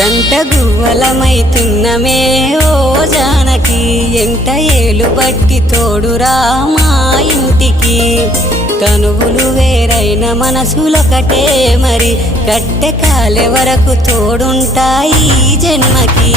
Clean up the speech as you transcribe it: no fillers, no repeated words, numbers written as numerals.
జంట గువ్వలమైతున్నమే ఓ జానకి ఎంట ఏలు బట్టి తోడురా మా ఇంటికి తనువులు వేరైన మనసులొకటే మరి కట్టె కాలే వరకు తోడుంటాయి జన్మకి